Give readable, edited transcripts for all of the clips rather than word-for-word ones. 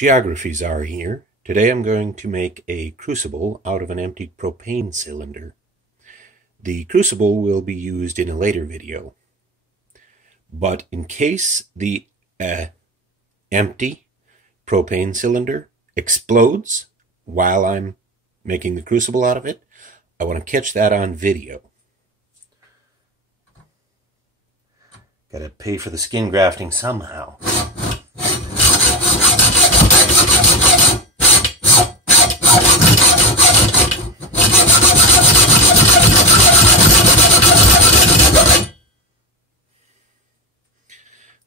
Geographies are here. Today I'm going to make a crucible out of an empty propane cylinder. The crucible will be used in a later video. But in case the empty propane cylinder explodes while I'm making the crucible out of it, I want to catch that on video. Gotta pay for the skin grafting somehow.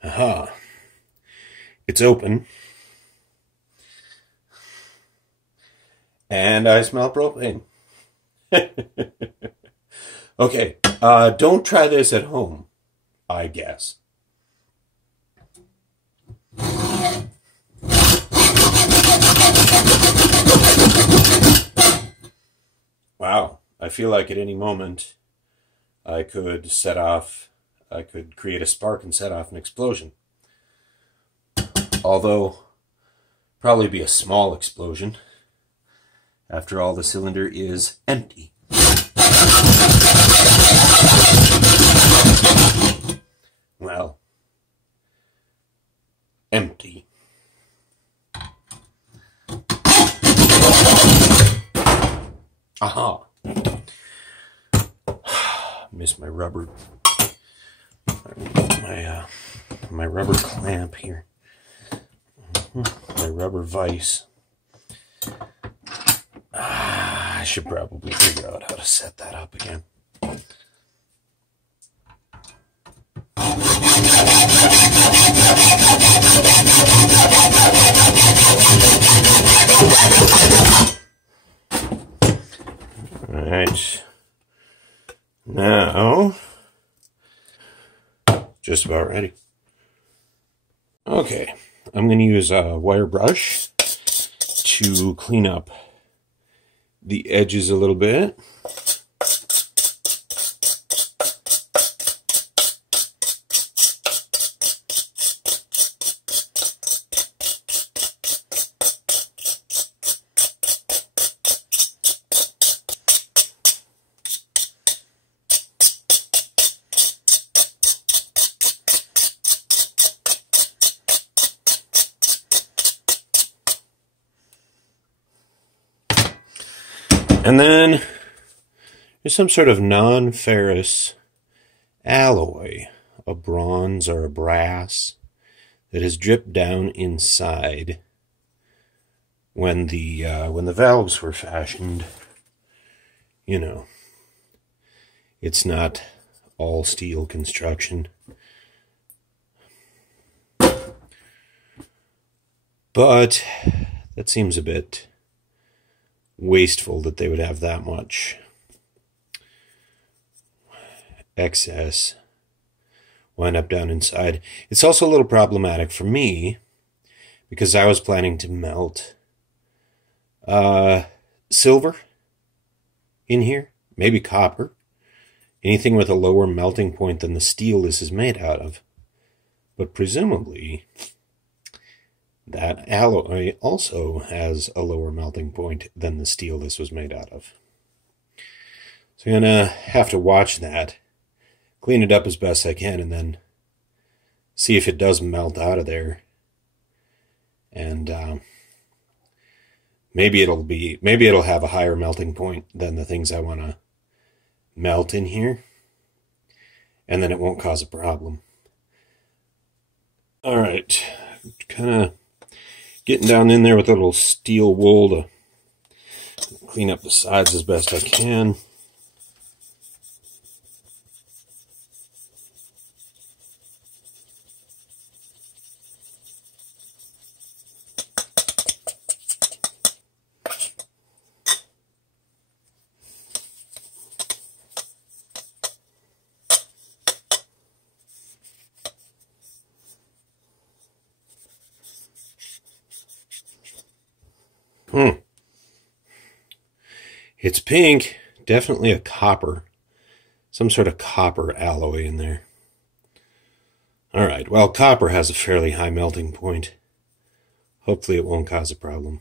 Aha. It's open. And I smell propane. Okay, don't try this at home, I guess. Wow, I feel like at any moment I could create a spark and set off an explosion. Although, probably be a small explosion. After all, the cylinder is empty. Well, empty. Aha! Missed my rubber. My rubber clamp here. My rubber vise. I should probably figure out how to set that up again. Alright. Now, just about ready. Okay, I'm going to use a wire brush to clean up the edges a little bit. And then there's some sort of non-ferrous alloy, a bronze or a brass, that has dripped down inside when the valves were fashioned. You know, it's not all steel construction. But that seems a bit wasteful that they would have that much excess wind up down inside. It's also a little problematic for me because I was planning to melt silver in here, maybe copper, anything with a lower melting point than the steel this is made out of. But presumably that alloy also has a lower melting point than the steel this was made out of. So I'm going to have to watch that, clean it up as best I can, and then see if it does melt out of there. And maybe it'll have a higher melting point than the things I want to melt in here, and then it won't cause a problem. All right, kind of getting down in there with a little steel wool to clean up the sides as best I can. It's pink, definitely a copper, some sort of copper alloy in there. All right, well, copper has a fairly high melting point. Hopefully it won't cause a problem.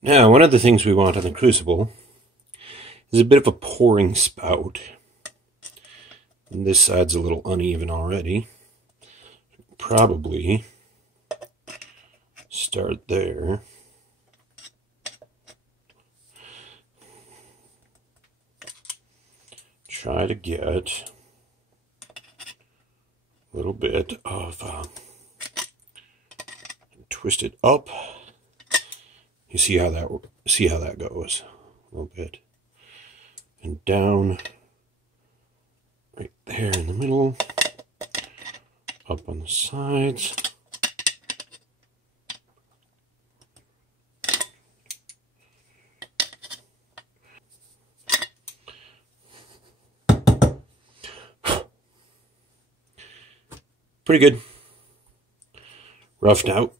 Now, one of the things we want on the Crucible is a bit of a pouring spout. And this side's a little uneven already. Probably start there. Try to get a little bit of twist it up. You see how that goes a little bit, and down right there in the middle, up on the sides. Pretty good. Roughed out.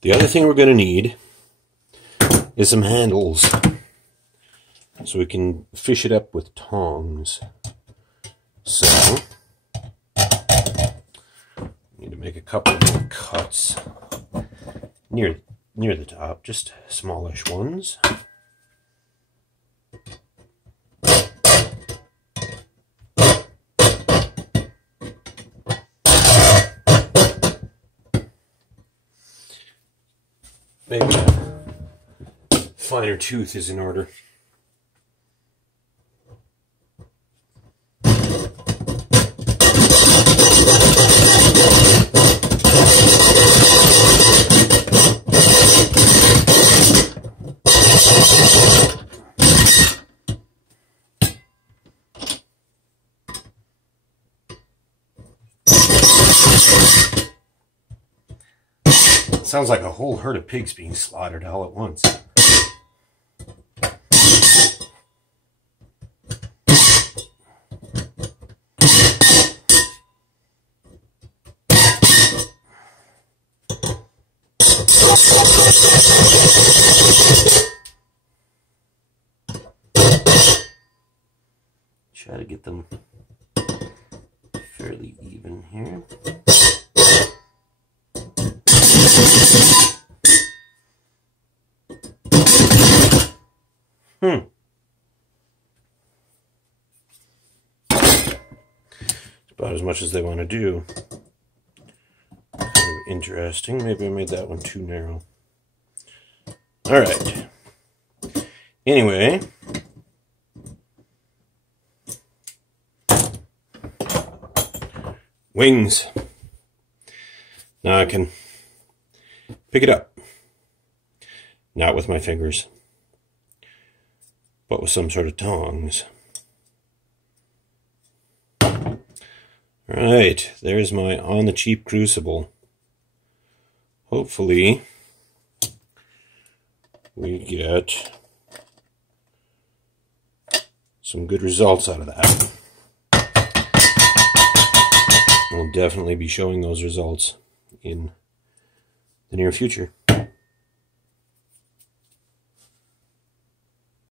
The other thing we're going to need is some handles so we can fish it up with tongs. So, need to make a couple of cuts near the top, just smallish ones. Maybe a finer tooth is in order. Sounds like a whole herd of pigs being slaughtered all at once. Try to get them fairly even here. It's about as much as they want to do. Kind of interesting. Maybe I made that one too narrow. Alright. Anyway. Wings. Now I can pick it up. Not with my fingers, but with some sort of tongs. Alright, there's my on-the-cheap Crucible. Hopefully, we get some good results out of that. We'll definitely be showing those results in the near future.